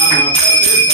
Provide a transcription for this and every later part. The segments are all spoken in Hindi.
Namaste.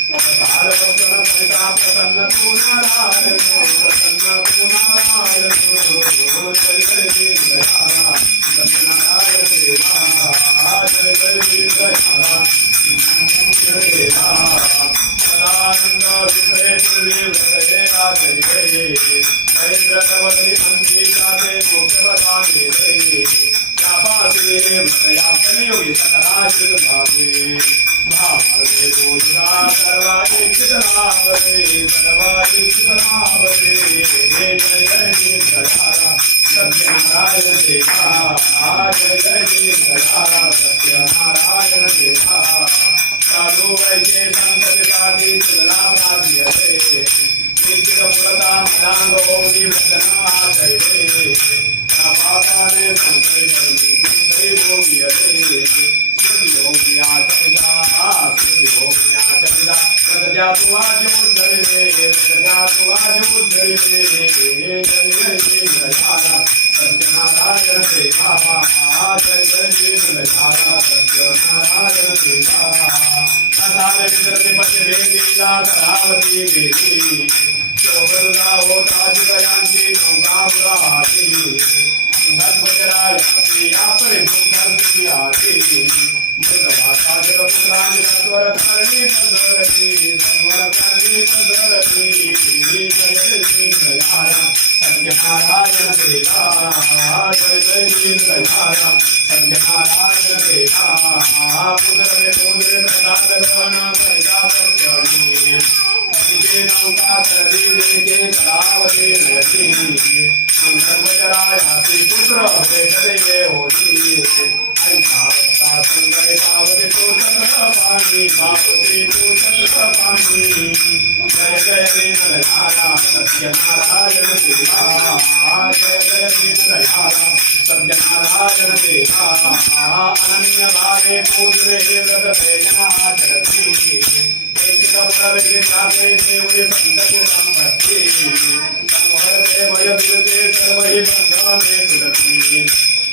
ప్రసన్న పూనారాయణ प्रयापने योगी भावे भावे बोधना सर्वाधिष्ठित नावरे सर्वाधिष्ठित नावरे जय जय जय सदारा सत्यनारायण देवा जय जय जय सदारा तदजातु वाजोद्धरिणे तदजातु वाजोद्धरिणे जय जय जय सत्यनारायण देवा जय जय जय सत्यनारायण देवा असार विदर्भ पति वेदीला करावती वेदी शोभरुला होता जुगयांची नौकामुराती अंगध्वजरायाती या परिभूतर्ती आती मृगवासा जगपुत्रांजलस्वर धरणी पसरती धन्वर सरस्वती जय जय दीनदयाल सत्यनारायण देवा जय जय दीनदयाल सत्यनारायण देवा पुत्र पुत्र प्रसाद ग्रहण परिदान चरणी हरिजे नौका तरी देके करावते जय जय दीनदयाला सत्यनारायण देवा जय जय दीनदयाला सत्यनारायण देवा अनन्य भावे पूजवे व्रत तेजनाचरति एकप्रवेशाते देवये संतति संपत्ति संहरते भय दुर्गे सर्वहि बन्धने तुलसी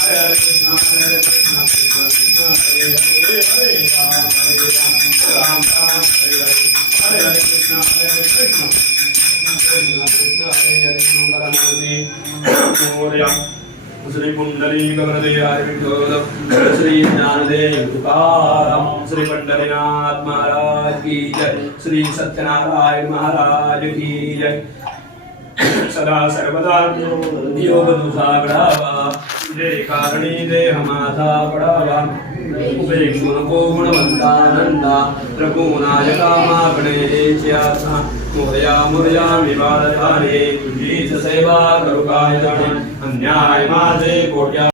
कृष्ण दामोदरं वासुदेवं हरे श्रीराम माधवं सचिदावदनं जानकी नायकं हरे राम हरे राम राम राम हरे हरे हरे कृष्ण हरे कृष्ण कृष्ण कृष्ण हरे हरे हरे राम हरे राम राम राम हरे हरे हरे हरे कृष्ण हरे कृष्ण कृष्ण कृष्ण हरे हरे मंगलमूर्ति मोरया श्री पुंडलिक वरदयाय विठोद श्री ज्ञानदेव तुकाराम श्री पंडरीनाथ महाराज की जय श्री सत्यनारायण महाराज की जय सदा सर्वदा योग बढ़ावा जय कारणी देह माता बढ़ावा उपेक्षुण को गुणवंतानंदा प्रभुनाय मोरया मोरया विवाद तुझीच सेवा करू काय जाणे अन्याय माझे कोट्या